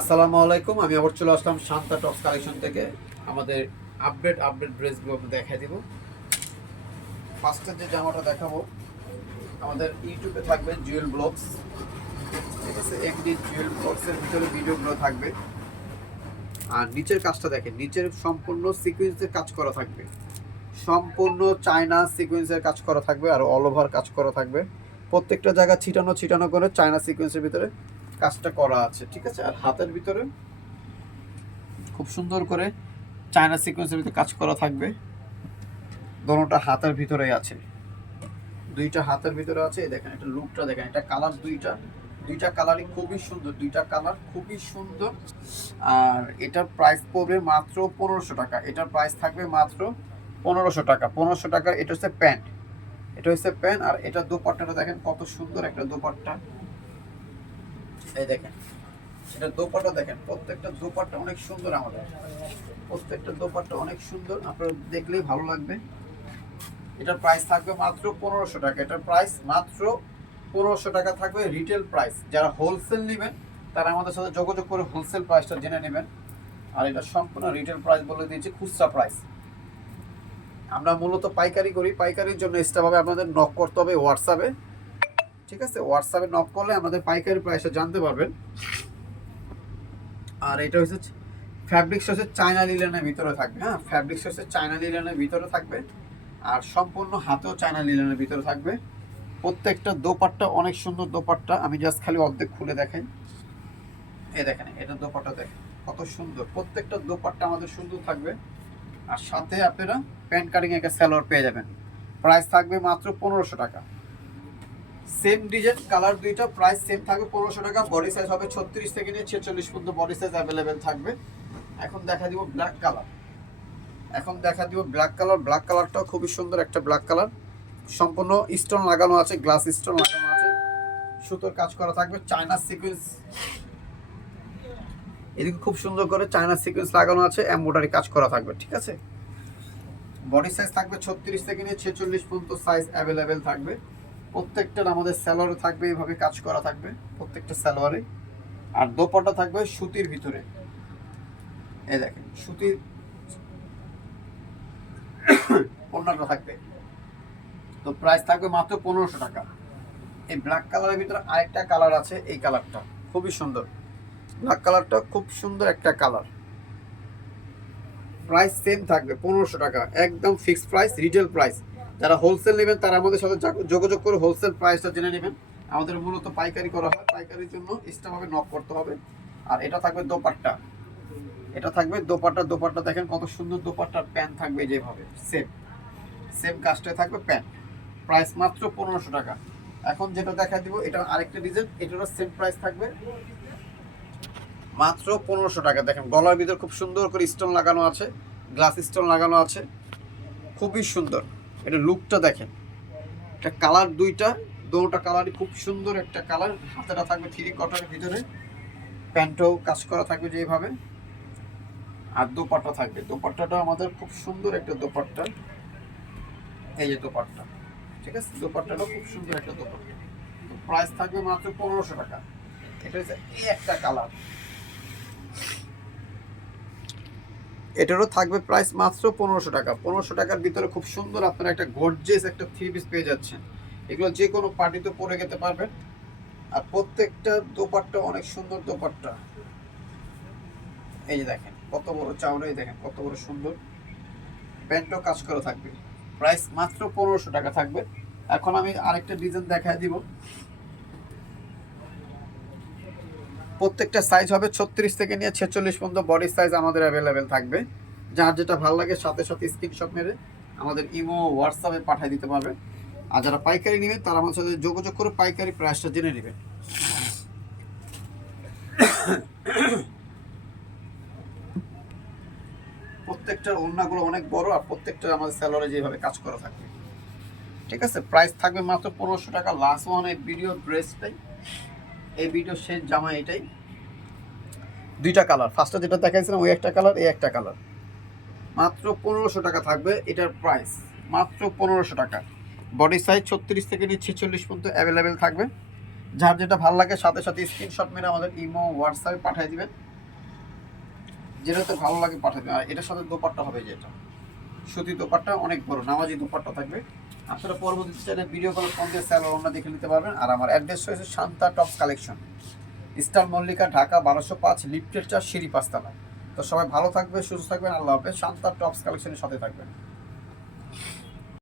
আসসালামু আলাইকুম। আমি আবার চলে আসলাম শান্তা টপস কালেকশন থেকে। আমাদের আপডেট ড্রেসগুলো দেখাই দিব। ফার্স্টে যে জামাটা দেখাবো, আমাদের ইউটিউবে থাকবে জুয়েল ব্লগস, ঠিক আছে? এমডি জুয়েল ব্লগসের ভিতরে ভিডিওগুলো থাকবে। আর নিচের কাজটা দেখেন, নিচের সম্পূর্ণ সিকোয়েন্সের কাজ করা থাকবে, সম্পূর্ণ চায়না সিকোয়েন্সের কাজ করা থাকবে, আর অল ওভার কাজ করা থাকবে। প্রত্যেকটা জায়গা ছিটানো করে চায়না সিকোয়েন্সের ভিতরে কাজটা করা আছে, ঠিক আছে? আর হাতের ভিতরে খুব সুন্দর করে চায়না সিকোয়েন্সের ভিতরে কাজ করা থাকবে। দোনোটা হাতের ভিতরেই আছে, দুইটা হাতের ভিতরে আছে। এই দেখেন, এটা লুকটা দেখেন, এটা কালার দুইটা কালারই খুবই সুন্দর, দুইটা কালার খুবই সুন্দর। আর এটার প্রাইস পড়বে মাত্র 1500 টাকা। এটার প্রাইস থাকবে মাত্র 1500 টাকা। 1500 টাকা। এটা হচ্ছে প্যান্ট, এটা হচ্ছে প্যান্ট। আর এটা দোপাট্টাটা দেখেন কত সুন্দর একটা দোপাট্টা। এই দেখেন, এটা দোপাট্টা দেখেন, প্রত্যেকটা দোপাট্টা অনেক সুন্দর। আমাদের প্রত্যেকটা দোপাট্টা অনেক সুন্দর, আপনারা দেখলেই ভালো লাগবে। এটার প্রাইস থাকবে মাত্র 1500 টাকা। এটার প্রাইস মাত্র 1500 টাকা থাকবে রিটেল প্রাইস। যারা হোলসেল নেবেন তারা আমাদের সাথে যোগাযোগ করে হোলসেল প্রাইসটা জেনে নেবেন। আর এটা সম্পূর্ণ রিটেল প্রাইস বলে দিয়েছি, খুচরা প্রাইস। আমরা মূলত পাইকারি করি, পাইকারির জন্য এক্সট্রাভাবে আপনাদের নক করতে হবে হোয়াটসঅ্যাপে, ঠিক আছে? হোয়াটসঅ্যাপে নক করলে আমাদের পাইকারি প্রাইসটা জানতে পারবেন। আর এটা হচ্ছে ফ্যাব্রিক্স হচ্ছে চায়না লিলেনের ভিতরে থাকবে। হ্যাঁ, ফ্যাব্রিক্স হচ্ছে চায়না লিলেনের ভিতরে থাকবে। আর সম্পূর্ণ হাতেও চায়না লিলেনের ভিতরে থাকবে। প্রত্যেকটা দোপাট্টা অনেক সুন্দর দোপাট্টা। আমি জাস্ট খালি অর্ধেক খুলে দেখাই। এই দেখেন, এটা দোপাট্টা দেখেন কত সুন্দর। প্রত্যেকটা দোপাট্টা আমাদের সুন্দর থাকবে। আর সাথে আপনারা প্যান্ট কাটিং একটা সালোয়ার পেয়ে যাবেন। প্রাইস থাকবে মাত্র 1500 টাকা। সেম ডিজাইন, কালার দুইটা, প্রাইস সেম থাকবে 1500 টাকা। বডি সাইজ হবে 36 থেকে নিয়ে 46 পর্যন্ত বডি সাইজ অ্যাভেলেবেল থাকবে। এখন দেখা দিব ব্ল্যাক কালার। ব্ল্যাক কালারটাও খুবই সুন্দর একটা ব্ল্যাক কালার। সম্পূর্ণ স্টোন লাগানো আছে, গ্লাস স্টোন লাগানো আছে, সুতোর কাজ করা থাকবে, চায়না সিকোয়েন্স এদিকে খুব সুন্দর করে চায়না সিকোয়েন্স লাগানো আছে, এমব্রয়ডারি কাজ করা থাকবে, ঠিক আছে? বডি সাইজ থাকবে 36 থেকে নিয়ে 46 পর্যন্ত সাইজ অ্যাভেলেবেল থাকবে। প্রত্যেকটার আমাদের সালোয়ারে থাকবে এইভাবে কাজ করা থাকবে, প্রত্যেকটা সালোয়ারে। আর দোপাট্টা থাকবে সুতির ভিতরে। এই দেখেন, সুতির ওড়নাটা থাকবে। তো প্রাইস থাকবে মাত্র 1500 টাকা। এই ব্ল্যাক কালারের ভিতরে আরেকটা কালার আছে, এই কালারটা খুবই সুন্দর। ব্ল্যাক কালারটা খুব সুন্দর একটা কালার। প্রাইস সেম থাকবে 1500 টাকা, একদম ফিক্সড প্রাইস, রিটেল প্রাইস। যারা হোলসেল নেবেন তারা আমাদের সাথে যোগাযোগ করে হোলসেল প্রাইসটা জেনে নেবেন। আমাদের মূলত পাইকারি করা হয়, পাইকারির জন্য এক্সট্রাভাবে নক করতে হবে। আর এটা থাকবে দোপাট্টা, এটা থাকবে দোপাট্টা। দোপাট্টা দেখেন কত সুন্দর দোপাট্টার প্যান্ট থাকবে যেভাবে, সেম সেম কাজটাই থাকবে প্যান্ট। প্রাইস মাত্র 1500 টাকা। এখন যেটা দেখা দিব, এটা আরেকটা ডিজাইন, এটারও সেম প্রাইস থাকবে মাত্র 1500 টাকা। দেখেন গলার ভিতর খুব সুন্দর করে স্টোন লাগানো আছে, গ্লাস স্টোন লাগানো আছে, খুবই সুন্দর। এটা লুকটা দেখেন, এটা কালার দুটোটা কালারই খুব সুন্দর একটা কালার। হাতেটা থাকবে থ্রি কটনের ভিতরে, প্যান্টও কাজ করা থাকবে যেভাবে। আর দোপাট্টা থাকবে, দোপাট্টাটা আমাদের খুব সুন্দর একটা দোপাট্টা। এই যে দোপাট্টা, ঠিক আছে? দোপাট্টাটা খুব সুন্দর একটা দোপাট্টা। তো প্রাইস থাকবে মাত্র 1500 টাকা। এটা হচ্ছে এই একটা কালার, এটারও থাকবে প্রাইস মাত্র 1500 টাকা। 1500 টাকার ভিতরে খুব সুন্দর আপনারা একটা গর্জিয়াস একটা থ্রি পিস পেয়ে যাচ্ছেন। এগুলো যে কোনো পার্টিতে পরে যেতে পারবেন। আর প্রত্যেকটা দোপাট্টা অনেক সুন্দর দোপাট্টা। এই যে দেখেন কত বড় চাউনি, দেখেন কত বড় সুন্দর। প্যান্টও কাজ করা থাকবে। প্রাইস মাত্র 1500 টাকা থাকবে। এখন আমি আরেকটা ডিজাইন দেখায় দিব। প্রত্যেকটা সাইজ হবে 36 থেকে নিয়ে 46 পর্যন্ত বডি সাইজ আমাদের অ্যাভেলেবেল থাকবে। যার যেটা ভালো লাগে সাথে সাথে স্ক্রিনশট মেরে আমাদের ইমো হোয়াটসঅ্যাপে পাঠিয়ে দিতে পারবে। আর যারা পাইকারি নেবেন তারা আমার সাথে যোগাযোগ করে পাইকারি প্রাইসটা জেনে নেবেন। প্রত্যেকটার ওড়নাগুলো অনেক বড়, আর প্রত্যেকটা আমাদের স্যালোরে যেভাবে কাজ করা থাকবে, ঠিক আছে? প্রাইস থাকবে মাত্র 1500 টাকা। লাস্ট ওয়ান এই ভিডিও ড্রেসটাই, এই ভিডিও শেষ জামা এটাই। দুইটা কালার, ফার্স্টে যেটা দেখাইছিলাম ওই একটা কালার, এই একটা কালার। মাত্র 1500 টাকা থাকবে এটার প্রাইস, মাত্র 1500 টাকা। বডি সাইজ 36 থেকে নিয়ে 46 পর্যন্ত অ্যাভেলেবেল থাকবে। যার যেটা ভালো লাগে সাথে সাথে স্ক্রিনশট মেরে আমাদের ইমো হোয়াটসঅ্যাপে পাঠিয়ে দিবেন, যেটাতে ভালো লাগে পাঠিয়ে দেবেন। আর এটার সাথে দোপাট্টা হবে, যেটা সুতি দোপাট্টা অনেক বড় নামাজি দোপাট্টা থাকবে। আপনারা পরবর্তীতে চাইলে ভিডিও কল ফোন দিয়ে স্যালোর অন্য দেখে নিতে পারবেন। আর আমার অ্যাড্রেস হয়েছে Shanta tops collection, star Mallika, Dhaka 1205, লিফটের 4, সিঁড়ি 5 তলা। তো সবাই ভালো থাকবে, সুস্থ থাকবেন, আল্লাহ হাফেজ। শান্তা টপস কালেকশনের সাথে থাকবেন।